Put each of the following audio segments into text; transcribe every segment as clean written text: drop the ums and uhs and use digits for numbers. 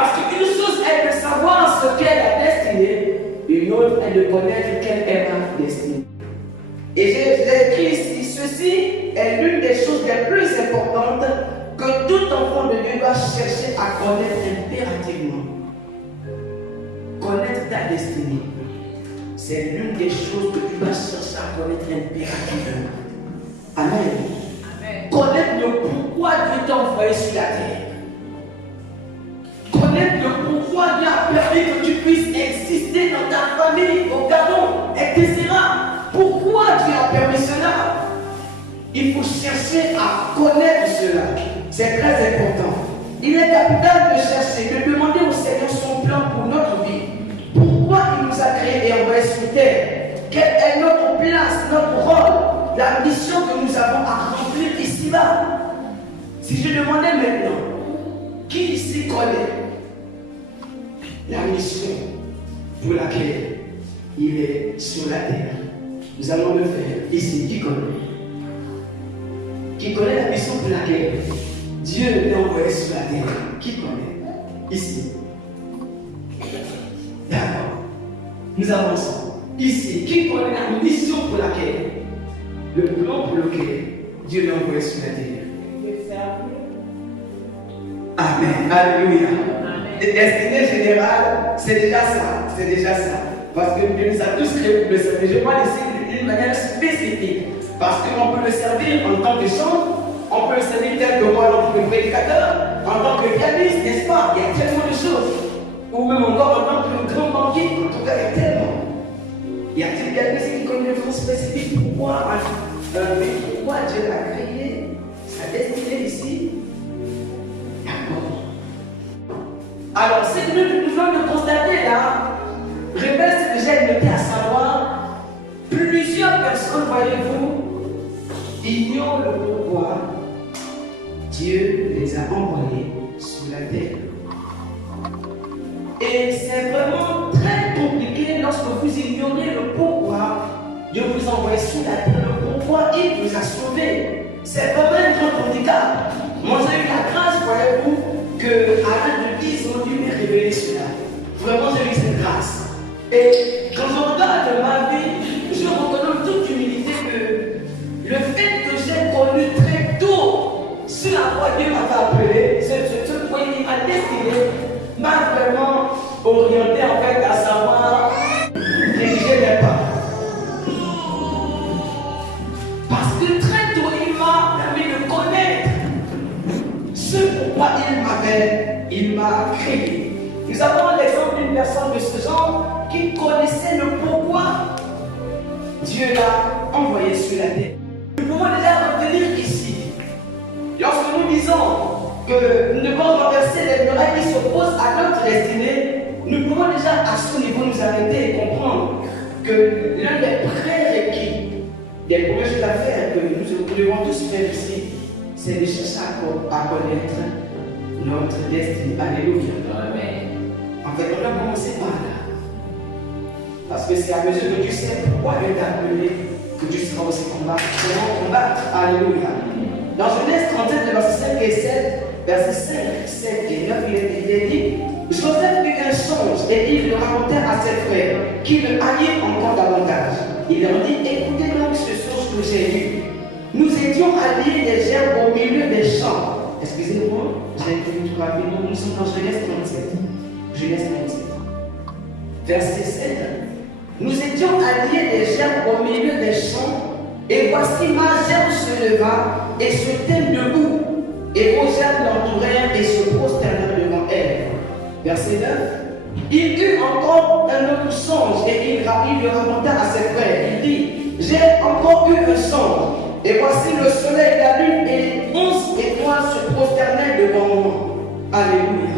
Parce qu'une chose est de savoir ce qu'est la destinée, une autre est de connaître quelle est ma destinée. Et j'ai écrit ici, ceci est l'une des choses les plus importantes que tout enfant de Dieu doit chercher à connaître impérativement. Connaître ta destinée. C'est l'une des choses que tu dois chercher à connaître impérativement. Amen. Connaître le pourquoi Dieu t'a envoyé sur la terre. Connaître le pourquoi Dieu a permis que tu puisses exister dans ta famille, au Gabon, etc. Pourquoi Dieu a permis cela? Il faut chercher à connaître cela. C'est très important. Il est capital de chercher, de demander au Seigneur son plan pour notre vie. Pourquoi il nous a créés et envoyés sur terre? Quelle est notre place, notre rôle, la mission que nous avons à remplir ici-bas? Si je demandais maintenant, qui ici connaît la mission pour laquelle il est sur la terre? Nous allons le faire ici. Qui connaît? Qui connaît la mission pour laquelle Dieu l'a envoyé sur la terre? Qui connaît? Ici. D'accord. Nous avançons. Ici. Qui connaît la mission pour laquelle, le plan pour lequel Dieu l'a envoyé sur la terre? Amen. Alléluia. Destinée générale, c'est déjà ça. C'est déjà ça. Parce que Dieu nous a tous créés pour le servir. Je parle ici d'une manière spécifique. Parce qu'on peut le servir en tant que chanteur, on peut le servir tel que moi, en tant que prédicateur, en tant que pianiste, n'est-ce pas? Il y a tellement de choses. Ou même encore en tant que grand banquier. En tout cas, il y a tellement. Y a-t-il quelqu'un qui connaît une chose spécifique? Pourquoi Dieu a créé sa destinée ici? D'accord. Alors, ce que nous venons de constater là, révèle ce que j'ai noté, à savoir, plusieurs personnes, voyez-vous, ignorent le pourquoi Dieu les a envoyés sur la terre. Et c'est vraiment très compliqué lorsque vous ignorez le pourquoi Dieu vous a envoyé sur la terre, le pourquoi il vous a sauvés. C'est vraiment un grand handicap. Moi j'ai eu la grâce, voyez-vous, qu'à l'âge de 10 ans, Dieu m'a révélé cela. Vraiment j'ai eu cette grâce. Et quand je regarde ma vie, je reconnais toute humilité que le fait que j'ai connu très tôt ce à quoi Dieu m'avait appelé, ce point qui m'a destiné, m'a vraiment orienté en fait à savoir diriger mes pas. Parce que très tôt, il m'a permis de connaître ce pourquoi il m'a créé. Nous avons l'exemple d'une personne de ce genre qui connaissait le pourquoi Dieu l'a envoyé sur la terre. Nous pouvons déjà retenir ici, lorsque nous disons que nous devons renverser les murailles qui s'opposent à notre destinée, nous pouvons déjà à ce niveau nous arrêter et comprendre que l'un des prérequis, des premières choses à faire que nous devons tous faire ici, c'est de chercher à connaître notre destinée. Alléluia. Amen. En fait, on doit commencer par là. Parce que c'est à mesure que tu sais pourquoi Dieu t'a appelé que tu seras aussi combattre. Alléluia. Dans Genèse 37, verset 5 et 7, verset 5, 7 et 9, il est dit: Joseph eut un songe et il le raconta à ses frères, qui le haïrent encore davantage. Il leur dit: Écoutez donc ce songe que j'ai lu. Nous étions alliés des gerbes au milieu des champs. Excusez-moi, j'ai été tout rapidement. Nous sommes dans Genèse 37. Genèse 37. Verset 7. Nous étions alliés des gerbes au milieu des champs, et voici ma gerbe se leva et se tint debout, et vos gerbes l'entourèrent et se prosternèrent devant elle. Verset 9. Il eut encore un autre songe, et il le raconta à ses frères. Il dit: J'ai encore eu un songe, et voici le soleil, la lune et les 11 étoiles se prosternèrent devant moi. Alléluia.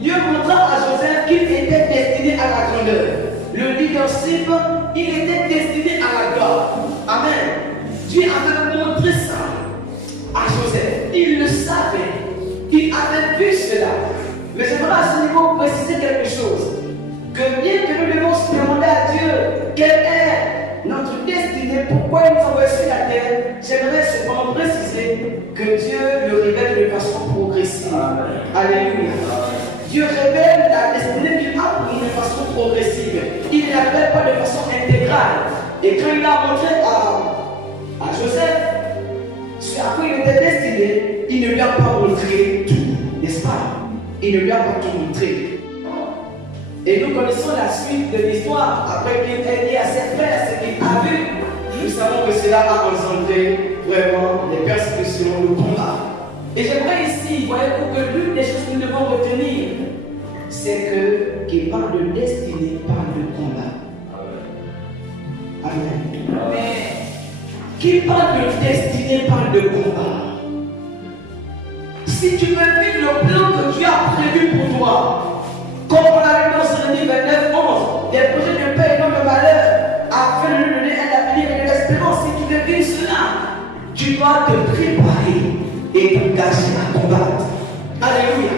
Dieu montra à Joseph qu'il était destiné à la grandeur. Le leadership, il était destiné à la gloire. Amen. Dieu avait montré ça à Joseph. Il le savait. Il avait vu cela. Mais j'aimerais à ce niveau préciser quelque chose. Que bien que nous devons se demander à Dieu quelle est notre destinée, pourquoi il nous envoie sur la terre, j'aimerais cependant préciser que Dieu le révèle de façon progressive. Amen. Alléluia. Dieu révèle la destinée qu'il a pour nous de façon progressive. Il ne l'appelle pas de façon intégrale. Et quand il a montré à Joseph ce à quoi il était destiné, il ne lui a pas montré tout, n'est-ce pas? Il ne lui a pas tout montré. Et nous connaissons la suite de l'histoire. Après qu'il ait dit à ses frères ce qu'il a vu, nous savons que cela a engendré vraiment les persécutions, le combat. Et j'aimerais ici, voyez-vous, que l'une des choses que nous devons retenir, c'est qu'il parle de destinée, parle de combat. Amen. Amen. Qui parle de destinée, parle de combat. Si tu veux vivre le plan que Dieu a prévu pour toi, comme on l'a vu dans Jérémie 29, 11, des projets de paix et non de malheur, afin de nous donner un avenir et de l'espérance. Si tu veux vivre cela, tu dois te préparer et t'engager à combattre. Alléluia.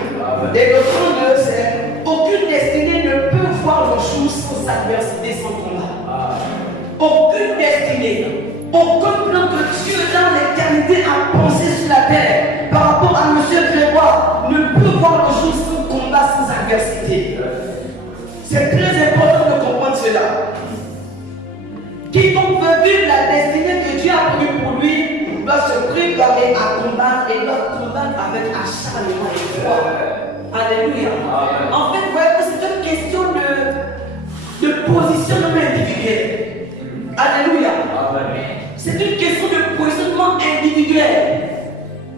Et le point 2, c'est aucune destinée ne peut voir le jour sans adversité, sans combat. Aucune destinée, aucun plan que Dieu dans l'éternité a pensé sur la terre par rapport à M. Grégoire ne peut voir le jour sans combat, sans adversité. C'est très important de comprendre cela. Quiconque veut vivre la destinée que Dieu a prévue pour lui doit se préparer à combattre et doit combattre avec acharnement et foi. Alléluia. Amen. En fait, voyez-vous, c'est une question de positionnement individuel. Alléluia. C'est une question de positionnement individuel.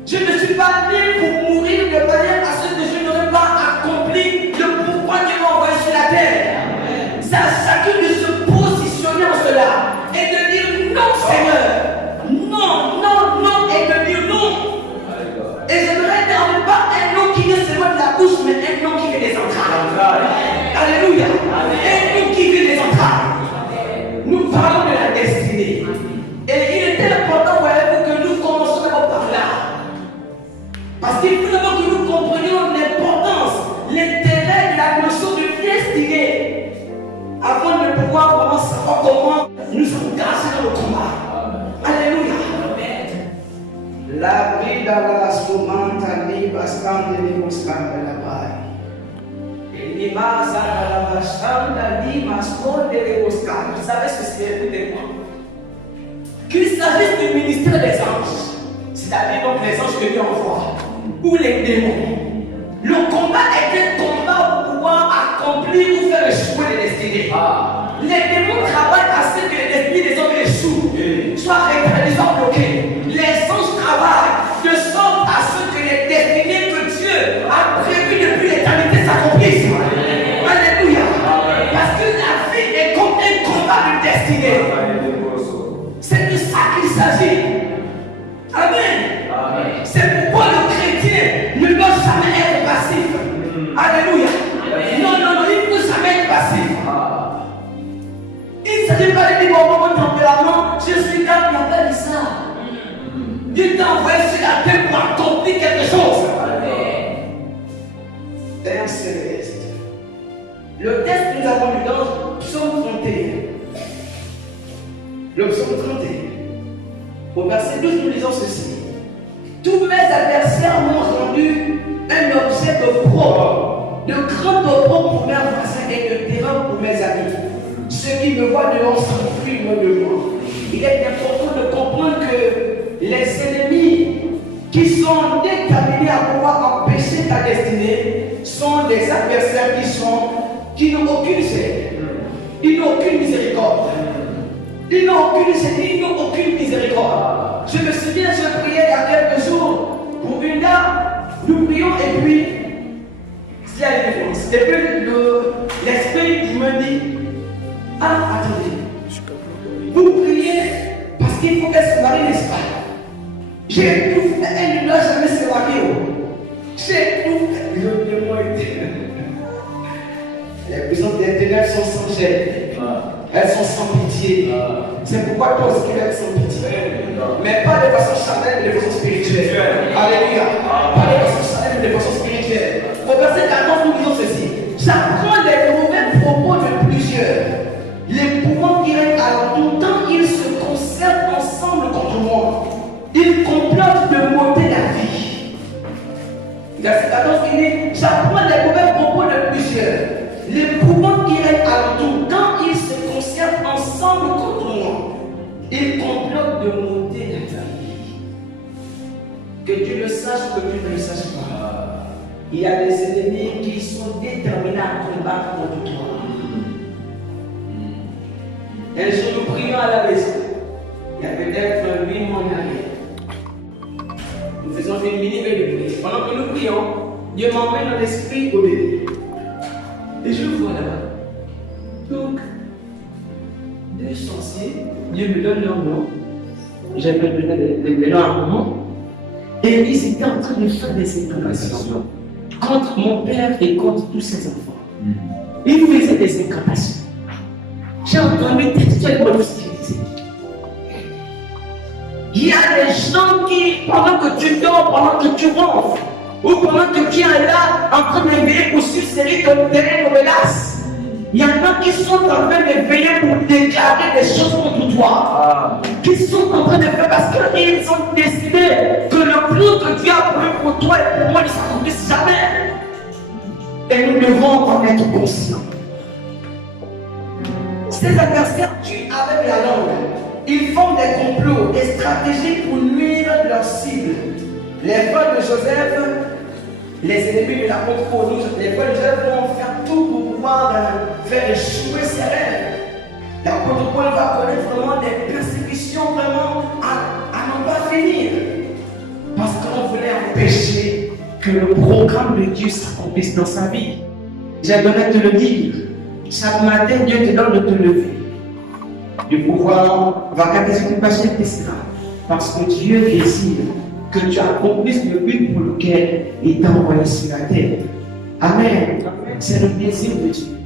Je ne suis pas né pour mourir de manière à ce que je n'aurais pas accompli le pourquoi Dieu m'a envoyé sur la terre. C'est à chacun de se positionner en cela et de dire non, Seigneur. Non, non, non, et de dire non. Et je ne réserve pas un non qui vient seulement de la bouche, mais un non qui vient des entrailles. Alléluia. Un non qui vient des entrailles. Nous parlons de la destinée. Et il était important, voyez-vous, que nous commencions d'abord par là. Parce qu'il faut d'abord que nous comprenions l'importance, l'intérêt de la notion de destinée, avant de pouvoir vraiment savoir comment nous engager dans le combat. Alléluia. La vida la sumanta ni bastante ni buscando la paz. Ni más a la bastante ni más conde de buscar. Vous savez ce que c'est, écoutez-moi. Qu'il s'agisse du ministère des anges, c'est-à-dire donc les anges que Dieu envoie, ou les démons. Le combat est un combat pour pouvoir accomplir ou faire échouer les destinées. Les démons travaillent à ce que les destinées des hommes échouent, soient réparées, soient bloquées. Les anges travaillent de sorte à ce que les destinées que Dieu a prévues depuis l'éternité s'accomplissent. Alléluia. Parce que la vie est comme un combat de destinée. C'est de ça qu'il s'agit. Amen. C'est pourquoi le chrétien ne doit jamais être passif. Alléluia. Non, non, non, il ne peut jamais être passif. Il ne s'agit pas de dire au moment de tempérament, je suis calme, il n'a pas dit ça. Dieu t'a envoyé sur la terre pour accomplir quelque chose. Père céleste. Le texte que nous avons lu dans Psaume 31. Le Psaume 31. Au verset 12, nous lisons ceci. Tous mes adversaires m'ont rendu un objet d'opprobre, de grand opprobre pour mes voisins et de terreur pour mes amis. Ceux qui me voient dehors s'enfuient loin de moi. Il est important de comprendre que les ennemis qui sont déterminés à pouvoir empêcher ta destinée sont des adversaires qui n'ont aucune ils n'ont aucune miséricorde. Ils n'ont aucune miséricorde. Je me souviens, je priais il y a quelques jours pour une dame. Nous prions et puis, il y a une différence. Et puis l'esprit me dit, ah, attendez, vous priez parce qu'il faut qu'elle se marie, n'est-ce pas? J'ai tout fait, elle ne doit jamais se marier. J'ai tout fait. Les puissances des ténèbres sont sans gêne. Elles sont sans pitié. C'est pourquoi toi aussi tu es sans pitié. Mais pas de façon charnelle, mais de façon spirituelle. Alléluia. Pas de façon charnelle, mais de façon spirituelle. Au verset 14, nous disons ceci. J'apprends les mauvais propos de plusieurs. Les poumons qui règnent alentour, tant ils se concertent ensemble contre moi. Ils complotent de m'ôter la vie. Verset 14 qui dit, j'apprends les mauvais propos de plusieurs, l'épouvante qui règne alentour, quand ils se concertent ensemble contre moi, ils complotent de monter la famille. Que tu le saches ou que tu ne le saches pas, il y a des ennemis qui sont déterminés à combattre contre toi. Un jour, nous prions à la maison. Il y a peut-être 8 mois en arrière. Nous faisons une mini-veille de prière. Pendant que nous prions, Dieu m'emmène dans l'esprit au bébé. Et je le vois là-bas. Donc, 2 sorciers, Dieu me donne leur nom. J'avais donné les noms à un moment. Et ils étaient en train de faire des incantations contre mon père et contre tous ses enfants. Ils faisaient des incantations. J'ai entendu textuellement ce qu'il disait. Il y a des gens qui, pendant que tu dors, pendant que tu ronfles, ou pendant que tu es là, en train de veiller pour succéder comme terrain de menace, il y en a qui sont en train de veiller pour déclarer des choses contre toi. Qui sont en train de faire parce qu'ils ont décidé que le plan que Dieu a prévu pour toi et pour moi ne s'accomplisse jamais. Et nous devons en être conscients. Ces adversaires tuent avec la langue. Ils font des complots, des stratégies pour nuire leur cible. Les frères de Joseph, les ennemis de la contre les frères de Joseph vont faire tout pour pouvoir faire échouer ses rêves. L'apôtre Paul va connaître vraiment des persécutions vraiment à n'en pas finir. Parce qu'on voulait empêcher que le programme de Dieu s'accomplisse dans sa vie. J'aimerais te le dire. Chaque matin, Dieu te donne de te lever, de pouvoir vacanter sur une page etc. Parce que Dieu désire que tu accomplisses le but pour lequel il t'a envoyé sur la terre. Amen. C'est le désir de Dieu.